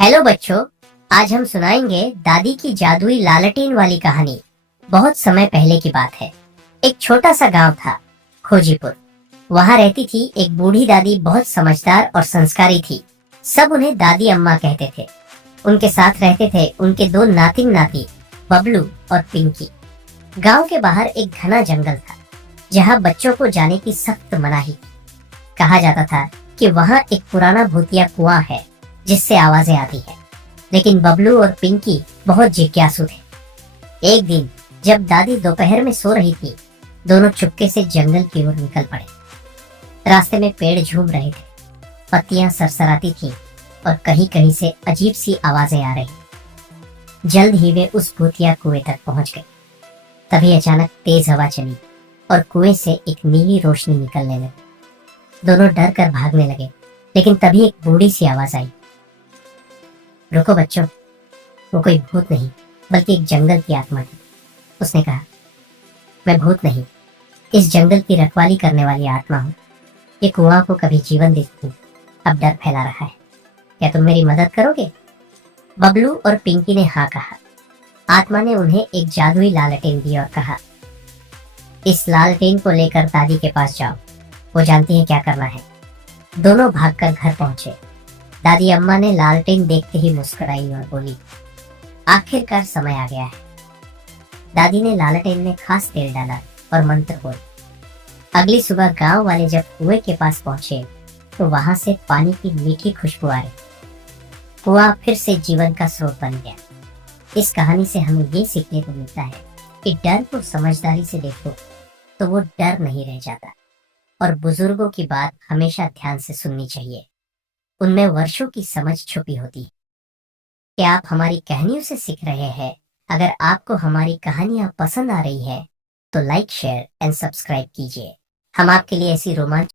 Hello बच्चों, आज हम सुनाएंगे दादी की जादुई लालटेन वाली कहानी। बहुत समय पहले की बात है। एक छोटा सा गांव था, खोजीपुर। वहां रहती थी एक बूढ़ी दादी, बहुत समझदार और संस्कारी थी। सब उन्हें दादी अम्मा कहते थे। उनके साथ रहते थे उनके दो नातिन नाती, बबलू और पिंकी। गांव के बाहर एक घना जंगल था, जहां बच्चों को जाने की सख्त मनाही थी। कहा जाता था कि वहां एक पुराना भूतिया कुआं है जिससे आवाजें आती है। लेकिन बबलू और पिंकी बहुत जिज्ञासु थे। एक दिन जब दादी दोपहर में सो रही थी, दोनों चुपके से जंगल की ओर निकल पड़े। रास्ते में पेड़ झूम रहे थे, पत्तियां सरसराती थीं और कहीं कहीं से अजीब सी आवाजें आ रही। जल्द ही वे उस भूतिया कुएं तक पहुंच गए। तभी अचानक तेज हवा चली और कुएं से एक नीली रोशनी निकलने लगी। दोनों डर कर भागने लगे, लेकिन तभी एक बूढ़ी सी आवाज आई, रुको बच्चों, वो कोई भूत नहीं बल्कि एक जंगल की आत्मा थी। उसने कहा, मैं भूत नहीं, इस जंगल की रखवाली करने वाली आत्मा हूँ। ये कुआं को कभी जीवन देती थी, अब डर फैला रहा है। क्या तुम मेरी मदद करोगे? बबलू और पिंकी ने हाँ कहा। आत्मा ने उन्हें एक जादुई लालटेन दी और कहा, इस लालटेन को लेकर दादी के पास जाओ, वो जानती है क्या करना है। दोनों भागकर घर पहुंचे। दादी अम्मा ने लालटेन देखते ही मुस्कुराई और बोली, आखिरकार समय आ गया है। दादी ने लालटेन में खास तेल डाला और मंत्र बोले। अगली सुबह गांव वाले जब कुएं के पास पहुंचे तो वहां से पानी की मीठी खुशबू आ रही। कुआं फिर से जीवन का स्रोत बन गया। इस कहानी से हमें ये सीखने को मिलता है कि डर को समझदारी से देखो तो वो डर नहीं रह जाता, और बुजुर्गों की बात हमेशा ध्यान से सुननी चाहिए। उनमें वर्षों की समझ छुपी होती है। क्या आप हमारी कहानियों से सीख रहे हैं? अगर आपको हमारी कहानियां पसंद आ रही है तो लाइक, शेयर एंड सब्सक्राइब कीजिए। हम आपके लिए ऐसी रोमांच